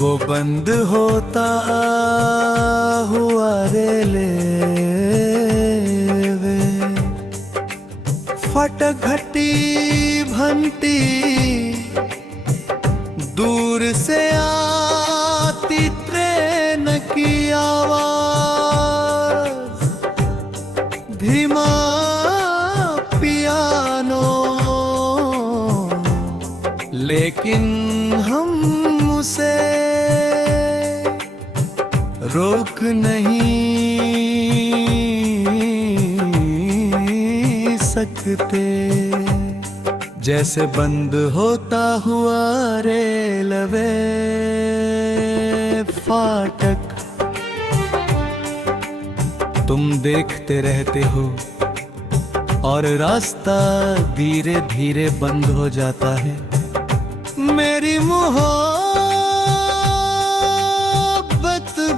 वो बंद होता हुआ रेले वे फटक घटी भंटी दूर से आती ट्रेन की आवाज धीमा पियानो लेकिन हम उसे रोक नहीं सकते। जैसे बंद होता हुआ रेलवे फाटक तुम देखते रहते हो और रास्ता धीरे धीरे बंद हो जाता है। मेरी मोहब्बत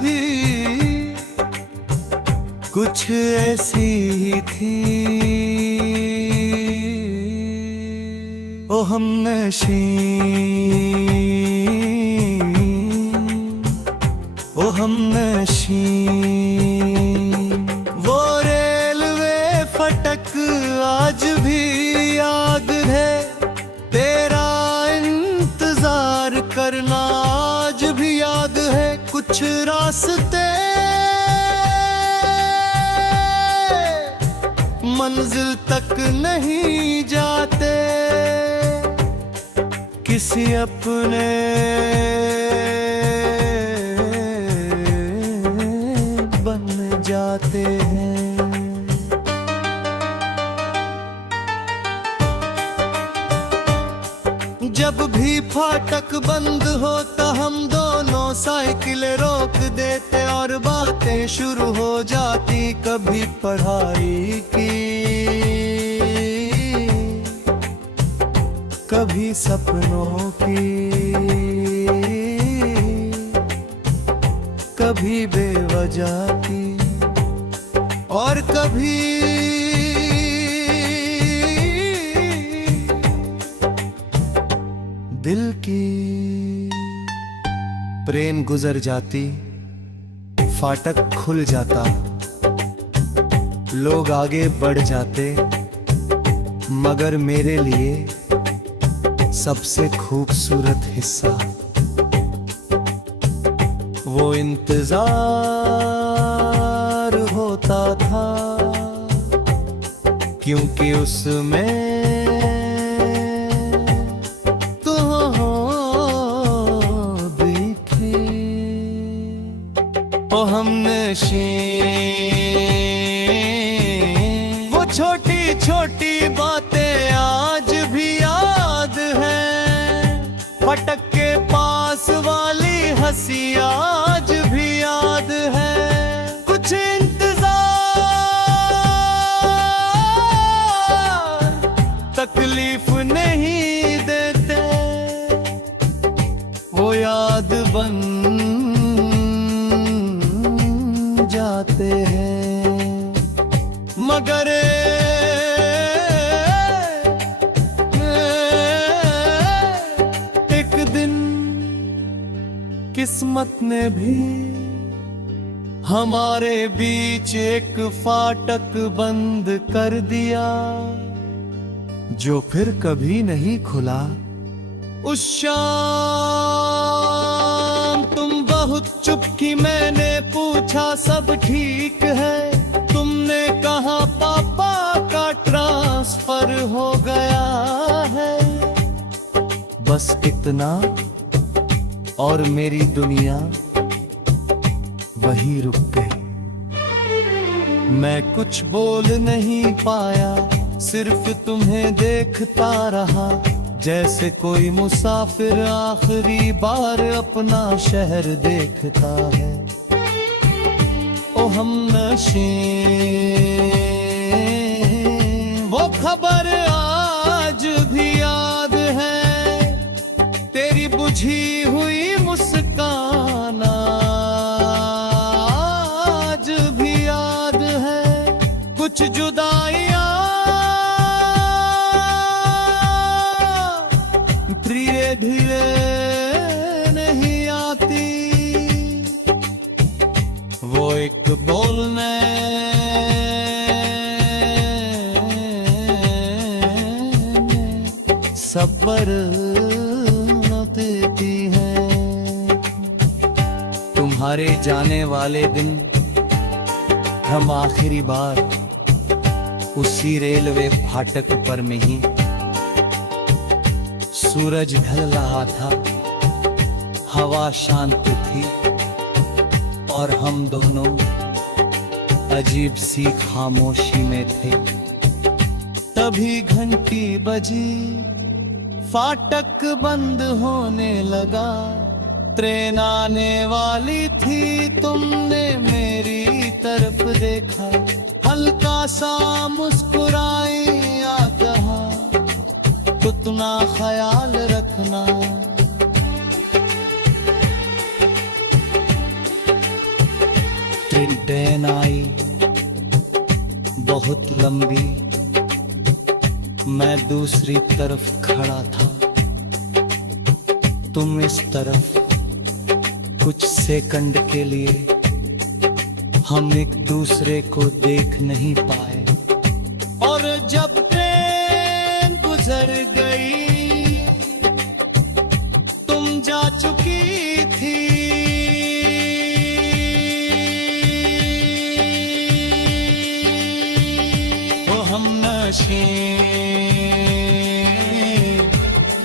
भी कुछ ऐसी ही थी। ओ हमनशी, ओ हमनशी, वो रेलवे फटक आज भी याद है। तेरा इंतजार करना आज भी याद है। कुछ रास्ते मंजिल तक नहीं जाते, किसी अपने बन जाते हैं। जब भी फाटक बंद होता हम दोनों साइकिल रोक देते और बातें शुरू हो जाती कभी पढ़ाई की, कभी सपनों की, कभी बेवजह की और कभी दिल की। ट्रेन गुजर जाती, फाटक खुल जाता, लोग आगे बढ़ जाते, मगर मेरे लिए सबसे खूबसूरत हिस्सा वो इंतजार होता था, क्योंकि उसमें हमनशी वो छोटी छोटी बातें आज भी याद हैं। फटक के पास वाली हंसी आज भी याद है। कुछ इंतजार तकलीफ नहीं देते, वो याद बन जाते हैं। मगर एक दिन किस्मत ने भी हमारे बीच एक फाटक बंद कर दिया, जो फिर कभी नहीं खुला। उस शाम तुम बहुत चुप थी, मैंने पूछा सब ठीक है? तुमने कहा पापा का ट्रांसफर हो गया है। बस इतना, और मेरी दुनिया वही रुक गई। मैं कुछ बोल नहीं पाया, सिर्फ तुम्हें देखता रहा, जैसे कोई मुसाफिर आखिरी बार अपना शहर देखता है। ओ हमनशी वो खबर आज भी याद है। तेरी बुझी हुई मुस्कान आज भी याद है। कुछ जुदाइयां धीरे धीरे नहीं आती, बोलने सब्र न देती है। तुम्हारे जाने वाले दिन हम आखिरी बार उसी रेलवे फाटक पर में ही, सूरज ढल रहा था, हवा शांत थी और हम दोनों अजीब सी खामोशी में थे। तभी घंटी बजी, फाटक बंद होने लगा। ट्रेन आने वाली थी, तुमने मेरी तरफ देखा, हल्का सा मुस्कुराई या कहा, उतना ख्याल रखना। ट्रेन आई बहुत लंबी, मैं दूसरी तरफ खड़ा था, तुम इस तरफ। कुछ सेकंड के लिए हम एक दूसरे को देख नहीं पाए, और जब ट्रेन गुजर गई, तुम जा चुकी थी। वो हम नशे,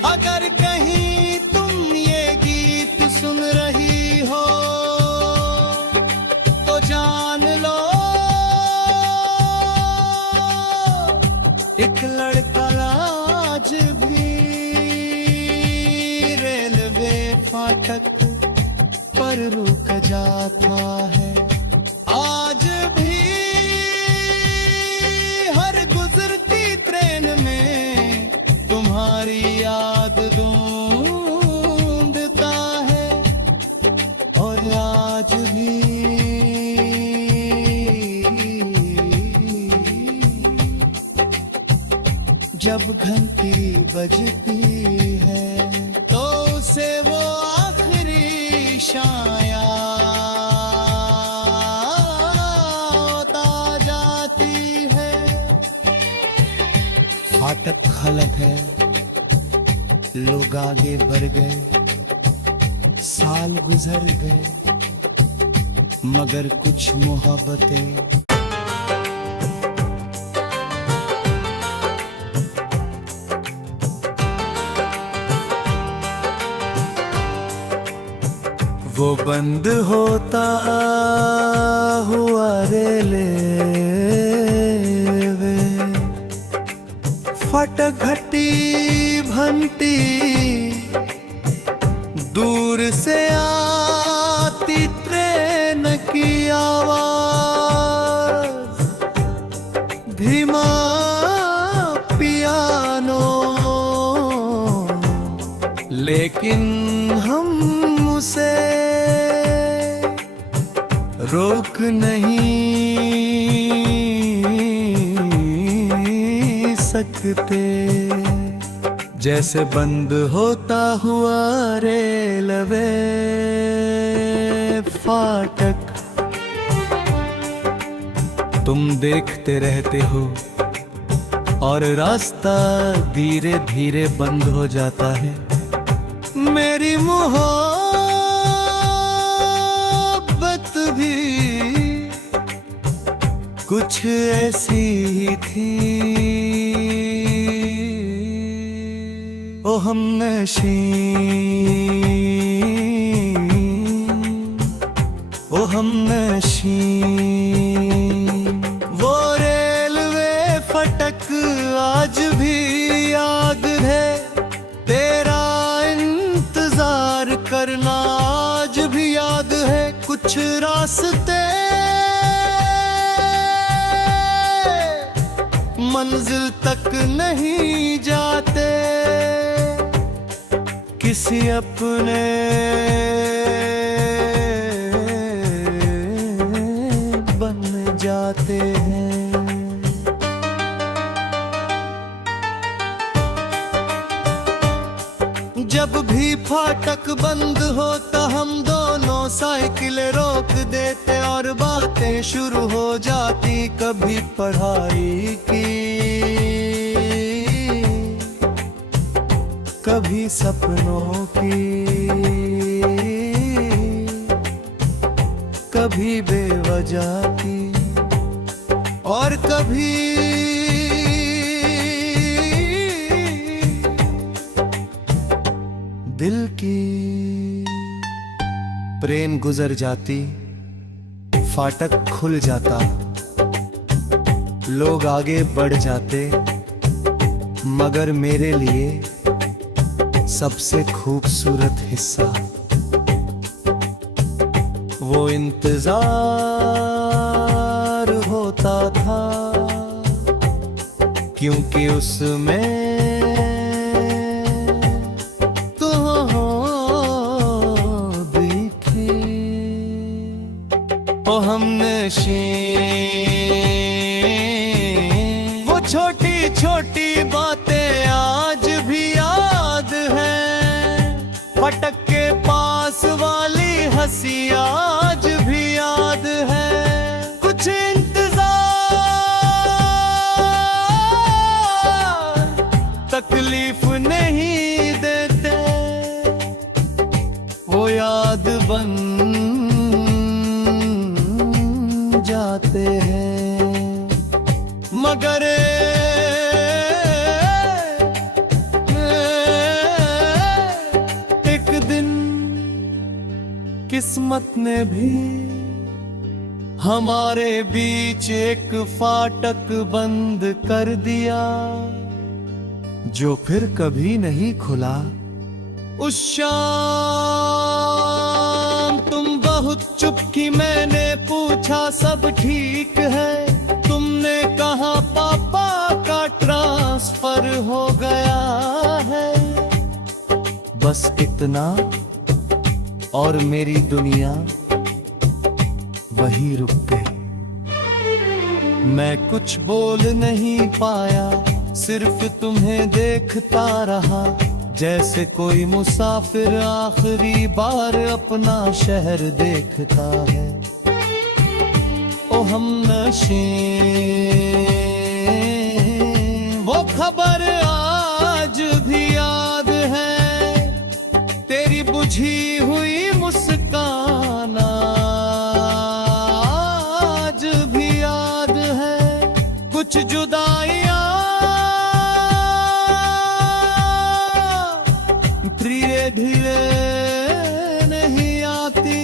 अगर कहीं तुम ये गीत सुन रही हो तो जान लो, एक लड़का आज भी रेलवे फाटक पर रुक जाता है। आज भी हर गुजरती ट्रेन में तुम्हारी याद ढूंढता है, और आज भी जब घंटी बजती है तो उसे वो आखिरी शाया होता जाती है। फाटक खलक है, लोग आगे बढ़ गए, साल गुजर गए, मगर कुछ मोहब्बतें वो बंद होता हुआ रेलवे, फाटक घटी घंटी दूर से आती ट्रेन की आवाज, धीमा पियानो, लेकिन हम उसे रोक नहीं सकते। जैसे बंद होता हुआ रेलवे फाटक, तुम देखते रहते हो और रास्ता धीरे धीरे बंद हो जाता है। मेरी मोहब्बत भी कुछ ऐसी ही थी। ओ हम नशी, ओ हम नशी, वो रेलवे फटक आज भी याद है। तेरा इंतजार करना आज भी याद है। कुछ रास्ते मंजिल तक नहीं जाते, किसी अपने बन जाते हैं। जब भी फाटक बंद होता हम दोनों साइकिल रोक देते और बातें शुरू हो जाती कभी पढ़ाई की, कभी सपनों की, कभी बेवजह की और कभी दिल की। प्रेम गुजर जाती, फाटक खुल जाता, लोग आगे बढ़ जाते, मगर मेरे लिए सबसे खूबसूरत हिस्सा वो इंतजार होता था, क्योंकि उसमें तो दिखे ओ हमनशी। वो छोटी छोटी बातें आज भी याद हैं, फटक के पास वाली हंसी आज भी याद है, कुछ इंतजार तकलीफ नहीं देते, वो याद बन जाते हैं, मगर एक दिन किस्मत ने भी हमारे बीच एक फाटक बंद कर दिया, जो फिर कभी नहीं खुला। उस शाम तुम बहुत चुप की, मैंने पूछा सब ठीक है, तुमने कहा पापा का ट्रांसफर हो गया है, बस इतना और मेरी दुनिया वही रुक गई। मैं कुछ बोल नहीं पाया, सिर्फ तुम्हें देखता रहा, जैसे कोई मुसाफिर आखिरी बार अपना शहर देखता है। ओ हमनशी, वो खबर आज भी याद है, तेरी बुझी हुई मुस्कान आज भी याद है, कुछ जुदाइयां धीरे धीरे नहीं आती,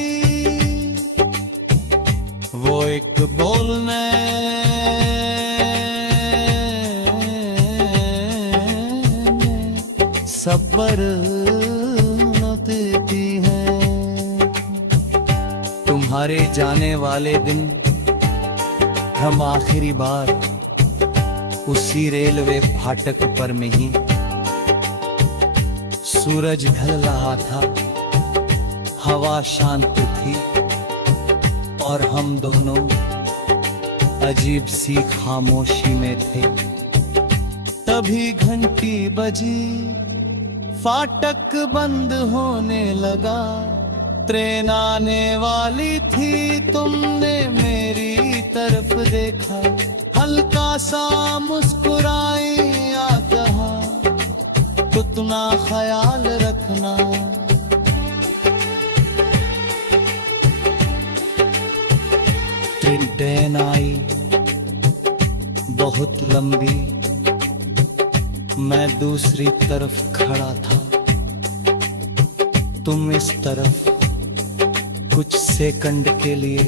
वो एक बोलने सब्र न देती है। तुम्हारे जाने वाले दिन हम आखिरी बार उसी रेलवे फाटक पर में ही, सूरज ढल रहा था, हवा शांत थी और हम दोनों अजीब सी खामोशी में थे। तभी घंटी बजी, फाटक बंद होने लगा, ट्रेन आने वाली थी, तुमने मेरी तरफ देखा, हल्का सा मुस्कुराई, आ कहा उतना ख्याल रखना। ट्रेन आई बहुत लंबी, मैं दूसरी तरफ खड़ा था, तुम इस तरफ। कुछ सेकंड के लिए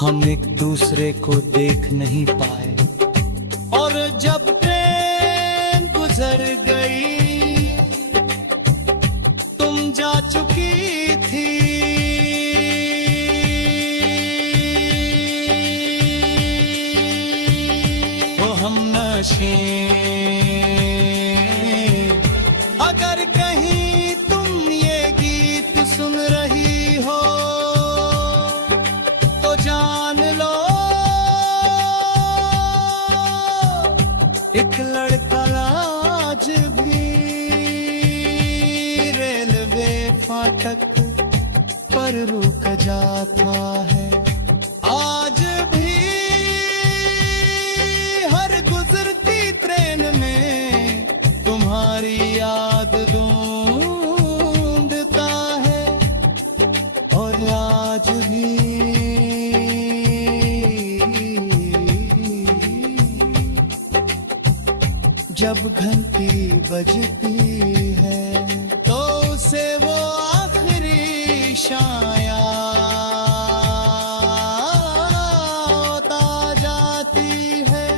हम एक दूसरे को देख नहीं पाए, और जब ट्रेन गुजर गई, तुम जा चुकी थी, वो हमनशी। अगर कहीं तुम ये गीत सुन रही हो तो जान लो, एक लड़का आज भी रेलवे फाटक पर सफर रुक जाता है। आज भी हर गुजरती ट्रेन में तुम्हारी याद ढूंढता है। और आज भी जब घंटी बजती है तो उसे वो आखिरी शायद आ जाती है।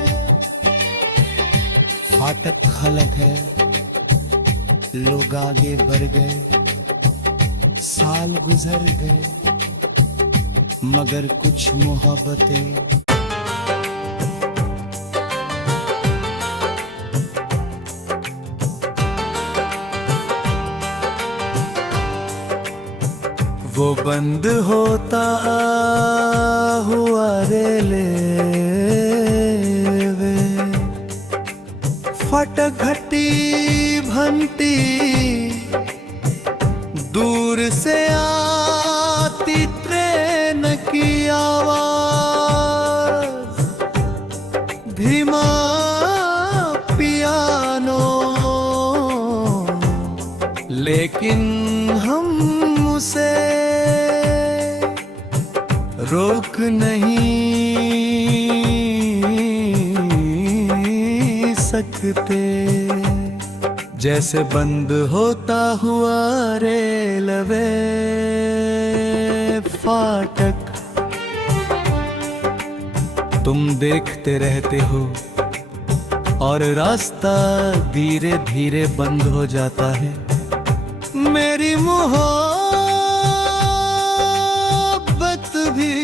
फाटक खलक है, लोग आगे बढ़ गए, साल गुजर गए, मगर कुछ मोहब्बतें वो बंद होता हुआ रेलवे, फाटक घटी भंटी दूर से आती ट्रेन की आवाज, धीमा पियानो, लेकिन हम उसे रोक नहीं सकते। जैसे बंद होता हुआ रेलवे फाटक, तुम देखते रहते हो और रास्ता धीरे धीरे बंद हो जाता है। मेरी मोहब्बत भी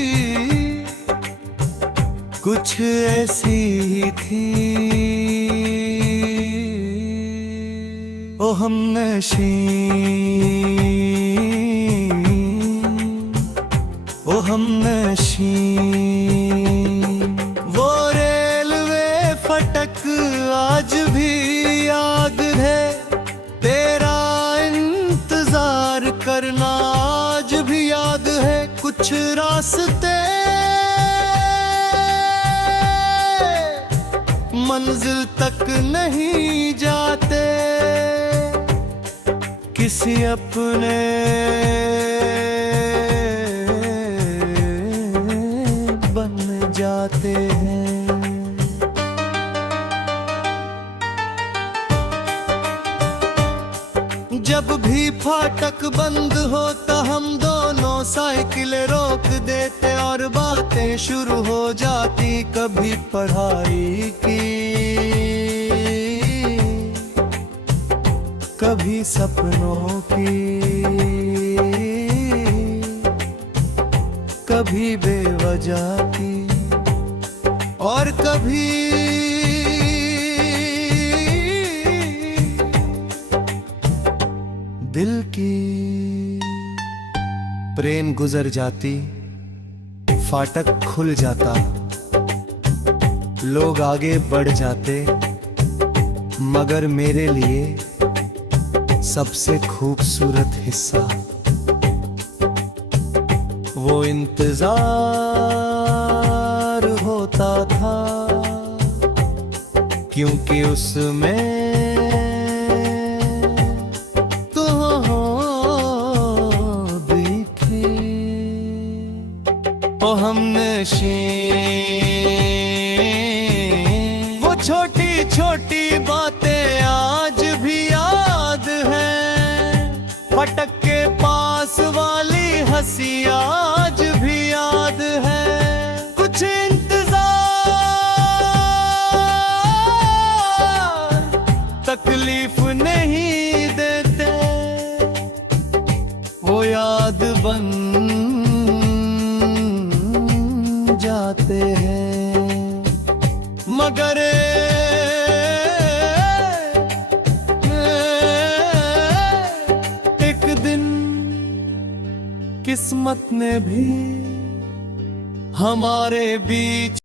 कुछ ऐसी ही थी। ओ हमनशी, ओ हमनशी, वो रेलवे फटक आज भी याद है। तेरा इंतजार करना आज भी याद है। कुछ रास्ते मंजिल तक नहीं जाते, किसी अपने बन जाते हैं। जब भी फाटक बंद होता हम दोनों साइकिल रोक देते और बातें शुरू हो जाती, कभी पढ़ाई की, कभी सपनों की, कभी बेवजह की, और कभी दिल की। ट्रेन गुजर जाती, फाटक खुल जाता, लोग आगे बढ़ जाते, मगर मेरे लिए सबसे खूबसूरत हिस्सा वो इंतजार होता था, क्योंकि उसमें हमनशी, वो छोटी छोटी बातें आज भी याद हैं। फटक के पास वाली हंसी आज भी याद है। कुछ इंतजार तकलीफ नहीं देते, वो याद बन जाते हैं, मगर एक दिन किस्मत ने भी हमारे बीच